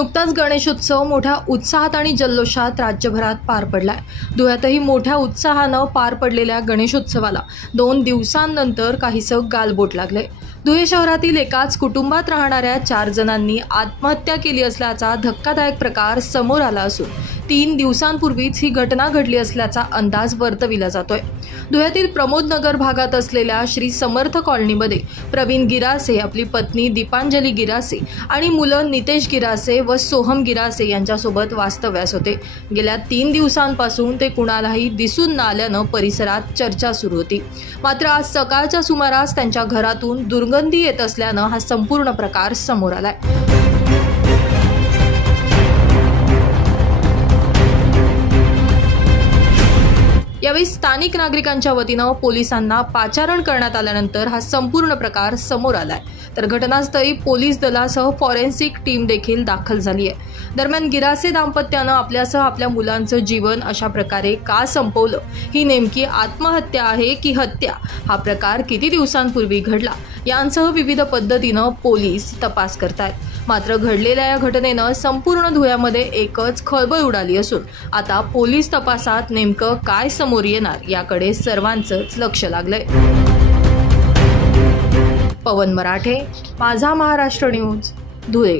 नुकताच गणेशोत्सव मोठ्या उत्साहात आणि जल्लोषात राज्यभरात पार पडलाय। धुळ्यातही मोठ्या उत्साहानं पार पडलेल्या गणेशोत्सवाला 2 दिवसांनंतर काहीसं गालबोट लागले। धुळे शहरातील एकाच कुटुंबात राहणाऱ्या 4 जणांनी आत्महत्या केली असल्याचा धक्कादायक प्रकार समोर आला असून 3 दिवसांपूर्वीच ही घटना घडली असल्याचा अंदाज वर्तविला जातोय। धुळ्यातील प्रमोद नगर भागात असलेल्या श्री समर्थ कॉलनीमध्ये प्रवीण गिरासे, आपली पत्नी दीपांजली गिरासे आणि मुलं नितेश गिरासे व सोहम गिरासे यांच्यासोबत वास्तव्यास होते। गेल्या 3 दिवसांपासून ते कुणालाही दिसून न आल्यानं परिसरात चर्चा सुरू होती। मात्र आज सकाळच्या सुमारास त्यांच्या घरातून दुर्गंधी येत असल्यानं हा संपूर्ण प्रकार समोर आलाय। यावेळी स्थानिक नागरिकांच्या वतीनं पोलिसांना पाचारण करण्यात आल्यानंतर हा संपूर्ण प्रकार समोर आलाय। तर घटनास्थळी पोलीस दलासह फॉरेन्सिक टीम देखील दाखल झाली आहे। दरम्यान गिरासे दाम्पत्यानं आपल्यासह आपल्या मुलांचं जीवन अशा प्रकारे का संपवलं, ही नेमकी आत्महत्या आहे की हत्या, हा प्रकार किती दिवसांपूर्वी घडला यांसह विविध पद्धतीनं पोलीस तपास करतायत। मात्र घडलेल्या या घटनेनं संपूर्ण धुळ्यामध्ये एकच खळबळ उडाली असून आता पोलीस तपासात नेमकं काय समोर येणार याकडे सर्वांचंच लक्ष लागलंय। पवन मराठे, माझा महाराष्ट्र न्यूज, धुळे।